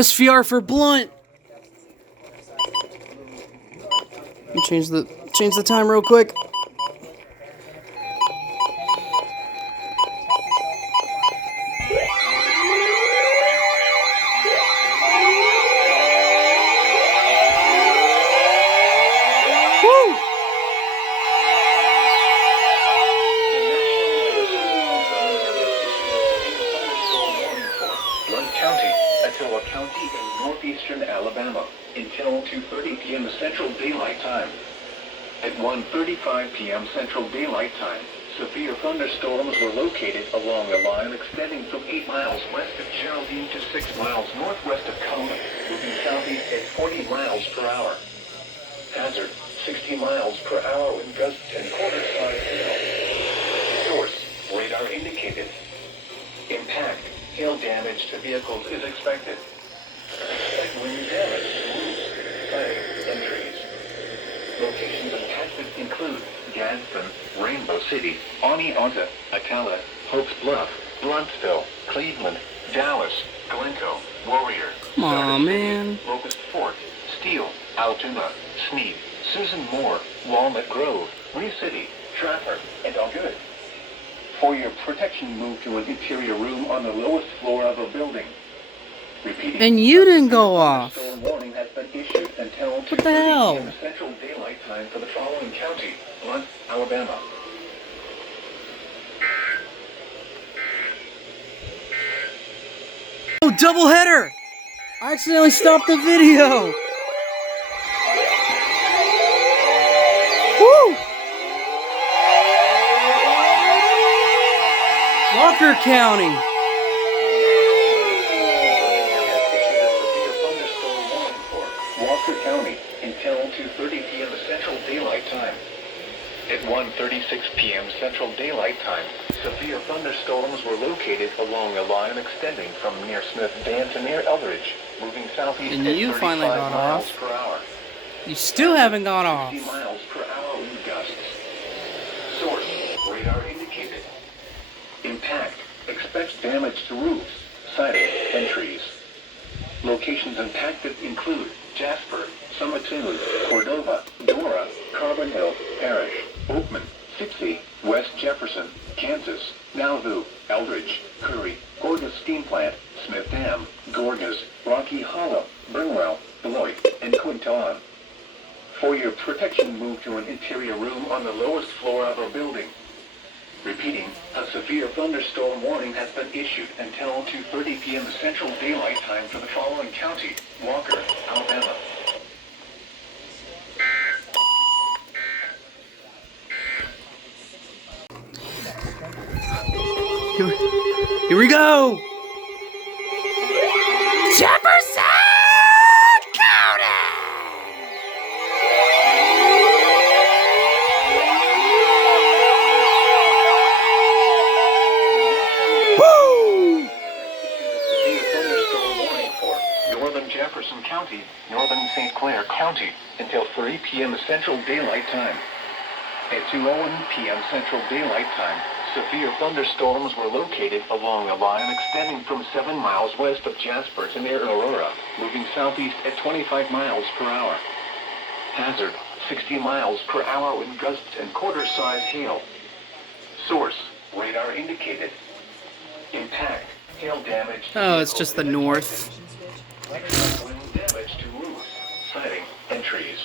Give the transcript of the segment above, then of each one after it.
SVR for blunt. Let me change the time real quick. County in northeastern Alabama until 2:30 p.m. Central Daylight Time. At 1:35 p.m. Central Daylight Time, severe thunderstorms were located along a line extending from 8 miles west of Geraldine to 6 miles northwest of Coleman, moving southeast at 40 miles per hour. Hazard, 60 miles per hour with gusts and quarter-size hail. Source, radar indicated. Impact, hail damage to vehicles is expected. Expect wind damage to roofs, siding, and trees. Locations impacted include Gadsden, Rainbow City, Oneonta, Atala, Hopes Bluff, Blunsville, Cleveland, Dallas, Glencoe, Warrior, Aw, man. Locust Fork, Steele, Altoona, Sneed, Susan Moore, Walnut Grove, Reeve City, Trafford, and Allgood. For your protection, move to an interior room on the lowest floor of a building. Repeating, And you didn't go off. Storm warning has been issued until What the hell? 2:30 p.m. Central Daylight Time for the following county: Blunt, Alabama. Oh, double header! I accidentally stopped the video. Woo! Walker County. Walker County until 2:30 p.m. Central Daylight Time. At 1:36 p.m. Central Daylight Time, severe thunderstorms were located along a line extending from near Smith Dam to near Eldridge, moving southeast And at you 35 finally got miles off. per hour. You still haven't gone off. 50 miles per hour wind gusts. Source, radar indicated. Impact, expect damage to roofs, siding, and trees. Locations impacted include Jasper, Summatoon, Cordova, Dora, Carbon Hill, Parish, Oakman, Sixty, West Jefferson, Kansas, Nauvoo, Eldridge, Curry, Gorgas Steam Plant, Smith Dam, Gorgas, Rocky Hollow, Burnwell, Beloit, and Quinton. For your protection, move to an interior room on the lowest floor of a building. Repeating, a severe thunderstorm warning has been issued until 2:30 p.m. Central Daylight Time for the following county: Walker, Alabama. Here we go. Jefferson County. Woo! Thunderstorm warning for northern Jefferson County, northern St. Clair County, until 3 p.m. Central Daylight Time. At 2:01 p.m. Central Daylight Time, severe thunderstorms were located along a line extending from 7 miles west of Jasper to near Aurora, moving southeast at 25 miles per hour. Hazard, 60 miles per hour with gusts and quarter-size hail. Source, radar indicated. Impact, hail damage. Oh, it's just the north. Wind damage to roofs, siding, and trees.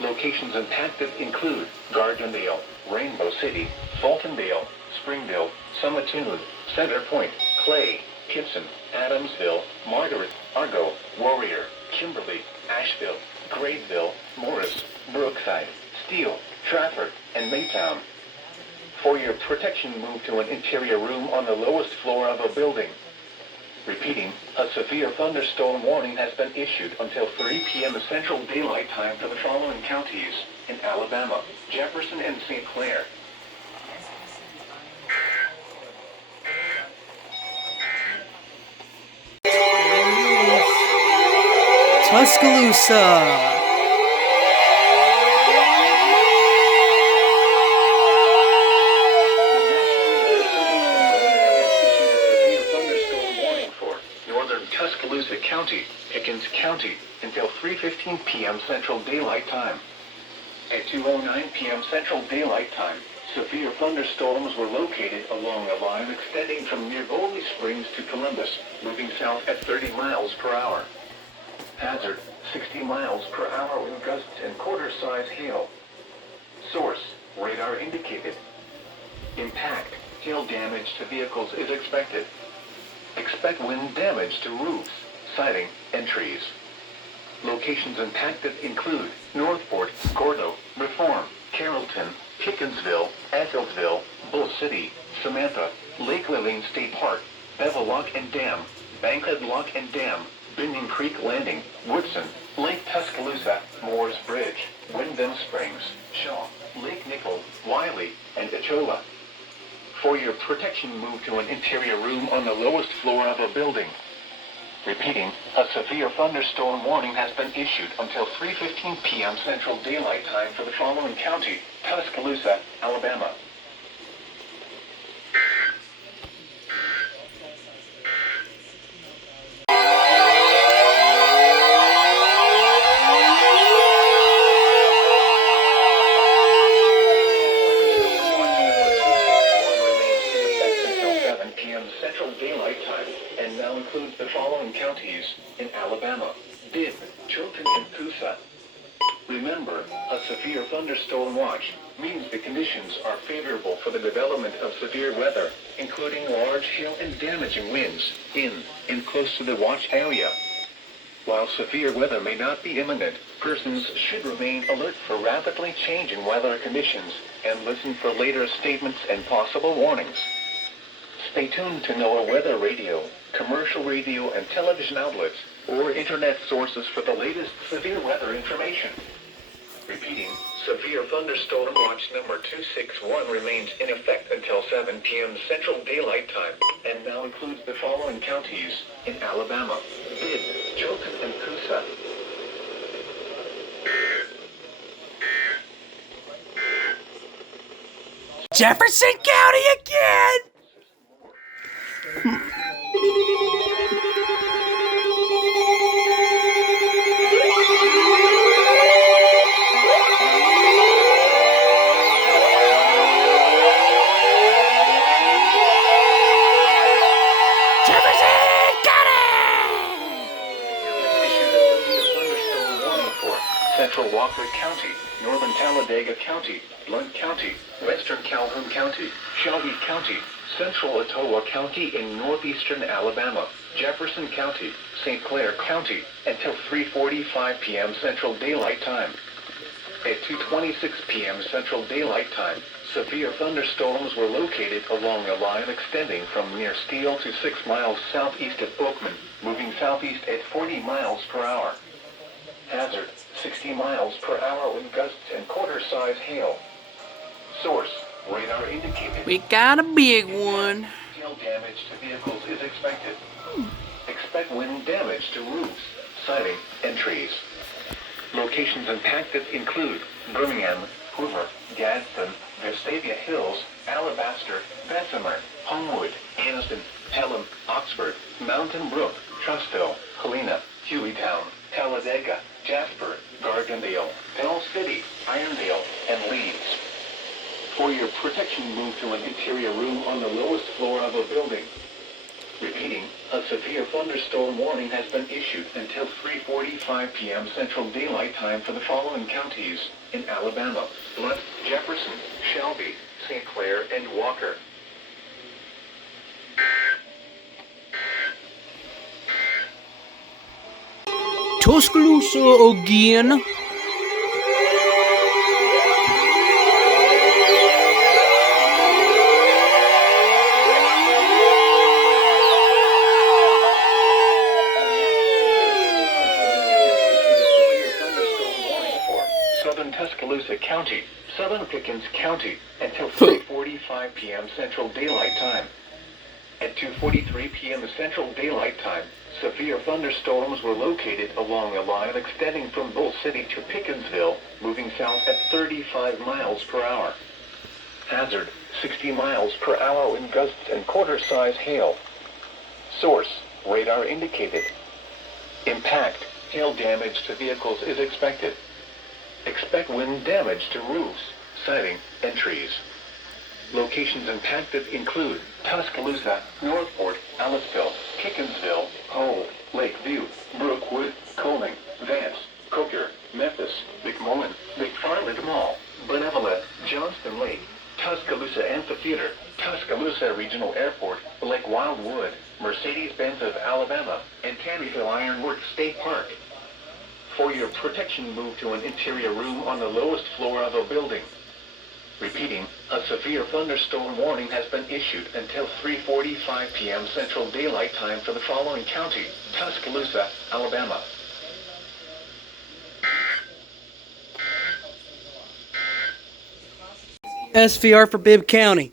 Locations impacted include Gardendale, Rainbow City, Fultondale, Springdale, Summatoon, Center Point, Clay, Kitson, Adamsville, Margaret, Argo, Warrior, Kimberly, Asheville, Grayville, Morris, Brookside, Steele, Trafford, and Maytown. For your protection, move to an interior room on the lowest floor of a building. Repeating, a severe thunderstorm warning has been issued until 3 p.m. Central Daylight Time for the following counties in Alabama: Jefferson and St. Clair. Tuscaloosa. Tuscaloosa County. County, Pickens County, until 3:15 p.m. Central Daylight Time. At 2:09 p.m. Central Daylight Time, severe thunderstorms were located along a line extending from near Golden Springs to Columbus, moving south at 30 miles per hour. Hazard, 60 miles per hour wind gusts and quarter-size hail. Source, radar indicated. Impact, hail damage to vehicles is expected. Expect wind damage to roofs, siding, and trees. Locations impacted include Northport, Gordo, Reform, Carrollton, Pickensville, Athelsville, Bull City, Samantha, Lake Lillian State Park, Bevel Lock and Dam, Bankhead Lock and Dam, Binion Creek Landing, Woodson, Lake Tuscaloosa, Moores Bridge, Wyndham Springs, Shaw, Lake Nickel, Wiley, and Echola. For your protection, move to an interior room on the lowest floor of a building. Repeating, a severe thunderstorm warning has been issued until 3:15 p.m. Central Daylight Time for the following county: Tuscaloosa, Alabama. Central Daylight Time, and now includes the following counties in Alabama: Bibb, Chilton, and Coosa. Remember, a severe thunderstorm watch means the conditions are favorable for the development of severe weather, including large hail and damaging winds, in and close to the watch area. While severe weather may not be imminent, persons should remain alert for rapidly changing weather conditions and listen for later statements and possible warnings. Stay tuned to NOAA weather radio, commercial radio and television outlets, or internet sources for the latest severe weather information. Repeating, severe thunderstorm watch number 261 remains in effect until 7 p.m. Central Daylight Time, and now includes the following counties in Alabama: Bibb, Chilton, and Coosa. Jefferson County again! Central Walker County, Northern Talladega County, Blount County, Western Calhoun County, Shelby County, Central Etowah County in northeastern Alabama, Jefferson County, St. Clair County, until 3:45 p.m. Central Daylight Time. At 2:26 p.m. Central Daylight Time, severe thunderstorms were located along a line extending from near Steele to 6 miles southeast of Oakman, moving southeast at 40 miles per hour. Hazard, 60 miles per hour wind gusts and quarter-size hail. Source, radar indicated. We got a big one. Hail damage to vehicles is expected. Expect wind damage to roofs, siding, and trees. Locations impacted include Birmingham, Hoover, Gadsden, Vestavia Hills, Alabaster, Bessemer, Homewood, Anniston, Pelham, Oxford, Mountain Brook, Trussville, Helena, Hueytown, Talladega, Jasper, Gardendale, Pell City, Irondale, and Leeds. For your protection, move to an interior room on the lowest floor of a building. Repeating, a severe thunderstorm warning has been issued until 3:45 p.m. Central Daylight Time for the following counties in Alabama: Blount, Jefferson, Shelby, St. Clair, and Walker. Tuscaloosa again. Southern Tuscaloosa County, Southern Pickens County, until 3:45 p.m. Central Daylight Time. At 2:43 p.m. Central Daylight Time, severe thunderstorms were located along a line extending from Bull City to Pickensville, moving south at 35 miles per hour. Hazard, 60 miles per hour wind gusts and quarter-size hail. Source, radar indicated. Impact, hail damage to vehicles is expected. Expect wind damage to roofs, siding, and trees. Locations impacted include Tuscaloosa, Northport, Aliceville, Kickensville, Hull, Lakeview, Brookwood, Coling, Vance, Coker, Memphis, McMullen, McFarland Mall, Benevolent, Johnston Lake, Tuscaloosa Amphitheater, Tuscaloosa Regional Airport, Lake Wildwood, Mercedes-Benz of Alabama, and Tammyville Ironworks State Park. For your protection, move to an interior room on the lowest floor of a building. Repeating, a severe thunderstorm warning has been issued until 3:45 p.m. Central Daylight Time for the following county: Tuscaloosa, Alabama. SVR for Bibb County.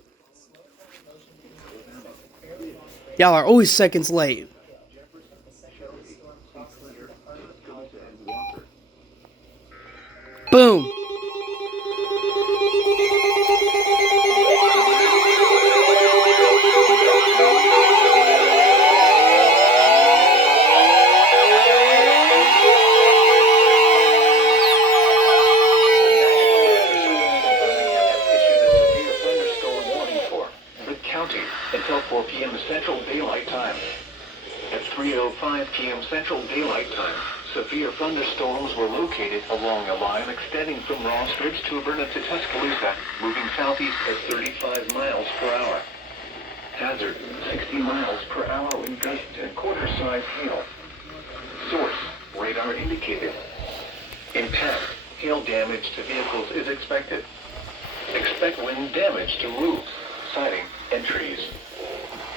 Y'all are always seconds late. Boom. Until 4 p.m. Central Daylight Time. At 3:05 p.m. Central Daylight Time, severe thunderstorms were located along a line extending from Ross Bridge to Verna to Tuscaloosa, moving southeast at 35 miles per hour. Hazard, 60 miles per hour wind gusts and quarter-size hail. Source, radar indicated. Impact, hail damage to vehicles is expected. Expect wind damage to roofs, siding, and trees.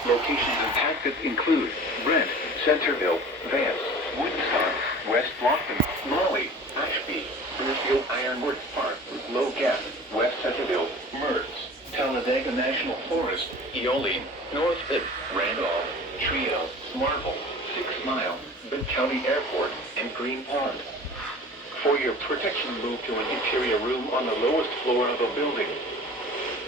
Locations impacted include Brent, Centerville, Vance, Woodstock, West Lofton, Molly, Ashby, Deerfield Ironwood Park, Low Gap, West Centerville, Mertz, Talladega National Forest, Eoline, North Bibb, Randolph, Trio, Marble, 6 Mile, Bibb County Airport, and Green Pond. For your protection, move to an interior room on the lowest floor of a building.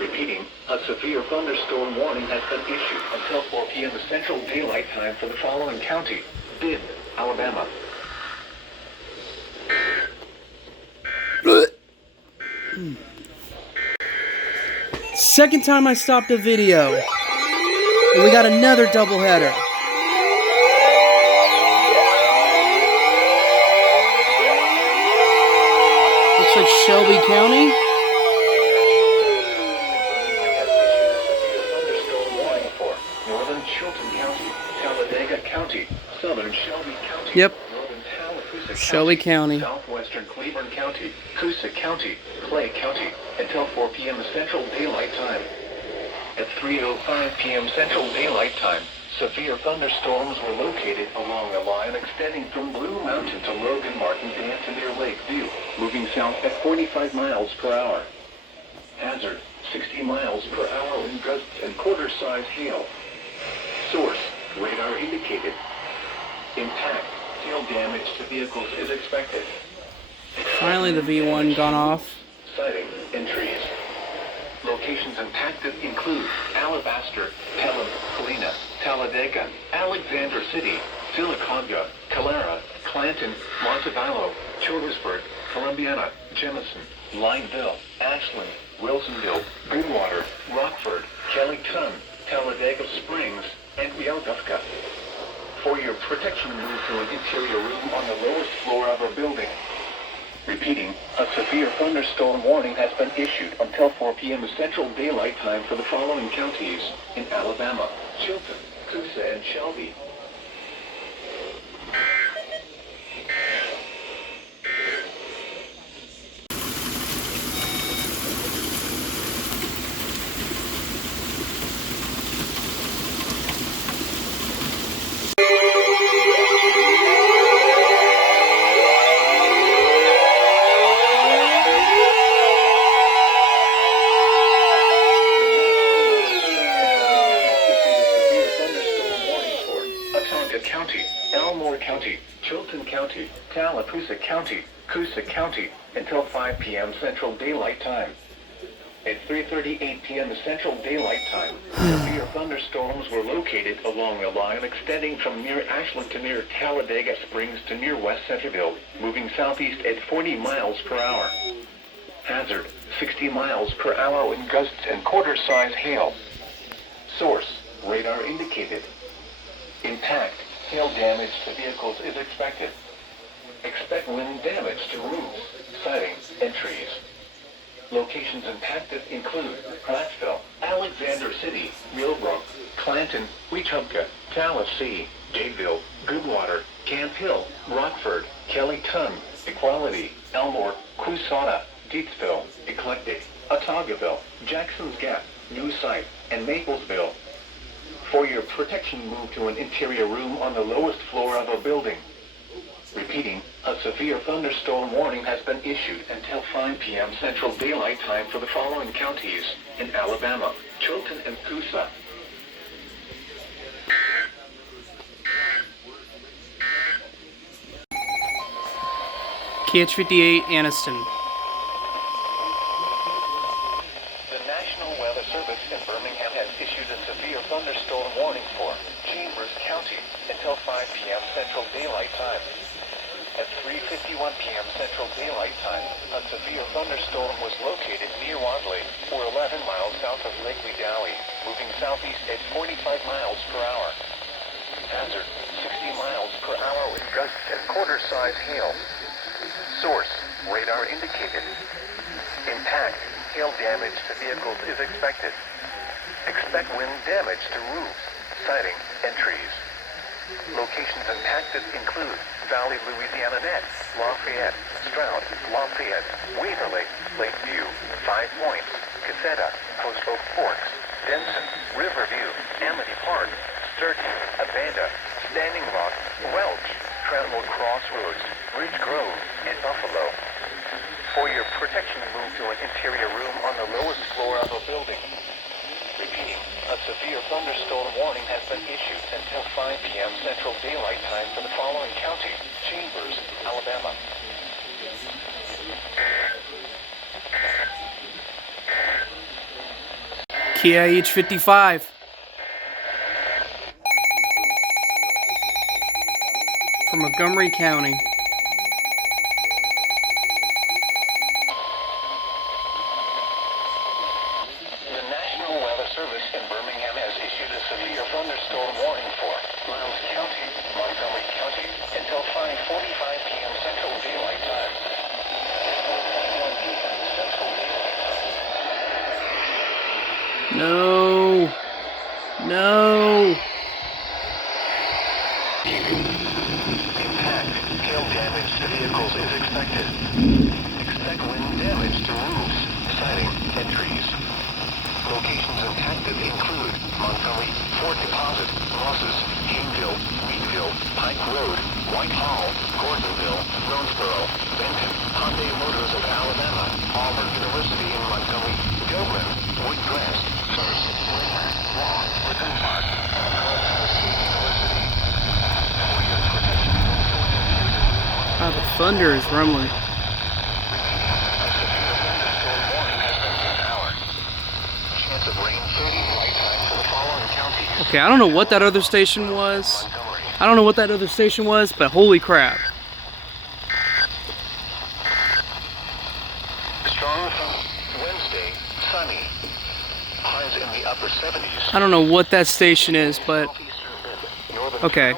Repeating, a severe thunderstorm warning has been issued until 4 p.m. Central Daylight Time for the following county: Bibb, Alabama. Second time I stopped a video. And we got another doubleheader. Looks like Shelby County. Southern Shelby County, Yep. Northern Tallapoosa Shelby County. Southwestern Cleburne County, Coosa County, Clay County, until 4 p.m. Central Daylight Time. At 3:05 p.m. Central Daylight Time, severe thunderstorms were located along a line extending from Blue Mountain to Logan Martin Dam to near Lakeview, moving south at 45 miles per hour. Hazard, 60 miles per hour wind gusts and quarter-size hail. Source, radar indicated. Impact, hail damage to vehicles is expected. Finally, the V1 gone off. Siding and trees. Locations impacted include Alabaster, Pelham, Helena, Talladega, Alexander City, Silicotta, Calera, Clanton, Montevallo, Childersburg, Columbiana, Jemison, Lineville, Ashland, Wilsonville, Goodwater, Rockford, Kellyton, Talladega Springs, and Weogufka. For your protection, move to an interior room on the lowest floor of a building. Repeating, a severe thunderstorm warning has been issued until 4 p.m. Central Daylight Time for the following counties in Alabama: Chilton, Coosa, and Shelby. County, Elmore County, Chilton County, Tallapoosa County, Coosa County, until 5 p.m. Central Daylight Time. At 3:38 p.m. Central Daylight Time, severe thunderstorms were located along a line extending from near Ashland to near Talladega Springs to near West Centerville, moving southeast at 40 miles per hour. Hazard, 60 miles per hour with gusts and quarter-size hail. Source, radar indicated. Impact, hail damage to vehicles is expected. Expect wind damage to roofs, sidings, and trees. Locations impacted include Clarksville, Alexander City, Millbrook, Clanton, Wetumpka, Tallahassee, Dadeville, Goodwater, Camp Hill, Rockford, Kellyton, Equality, Elmore, Coushatta, Deepsville, Eclectic, Otagoville, Jackson's Gap, New Site, and Maplesville. For your protection, move to an interior room on the lowest floor of a building. Repeating, a severe thunderstorm warning has been issued until 5 p.m. Central Daylight Time for the following counties in Alabama: Chilton and Coosa. KH-58 Anniston. The National Weather Service in Birmingham has issued a severe thunderstorm warning for Chambers County until 5 p.m. Central Daylight Time. At 3:51 p.m. Central Daylight Time, a severe thunderstorm was located near Wadley, or 11 miles south of Lake Wedowee, moving southeast at 45 miles per hour. Hazard, 60 miles per hour with gusts and quarter-size hail. Source, radar indicated. Impact, hail damage to vehicles is expected. Expect wind damage to roofs, siding, and trees. Locations impacted include Valley, Louisiana Net, Lafayette, Stroud, Lafayette, Waverly, Lakeview, 5 Points, Caseta, Post Oak Forks, Denson, Riverview, Amity Park, Sturkey, Abanda, Standing Rock, Welch, Trammell Crossroads, Ridge Grove, and Buffalo. For your protection, move to an interior room on the lowest floor of a building. Repeating, a severe thunderstorm warning has been issued until 5 p.m. Central Daylight Time for the following counties: Chambers, Alabama. KIH-55 from Montgomery County. The National Weather Service in Birmingham has issued a severe thunderstorm warning for Miles County, Montgomery County, until 5:45 p.m. Central Daylight Time. No. No. Impact, hail damage to vehicles is expected. Expect wind damage to roofs, siding, and trees. Locations impacted include Montgomery, Fort Deposit, Mosses, Caneville, Meadville, Pike Road, Whitehall, Gordonville, Jonesboro, Benton, Hyundai Motors of Alabama, Auburn University in Montgomery, Gilman, Woodcrest, First, Law, Within Park, The thunder is rumbling. Okay, I don't know what that other station was. But holy crap. Strong from Wednesday, sunny. Highs in the upper 70s. I don't know what that station is, but okay.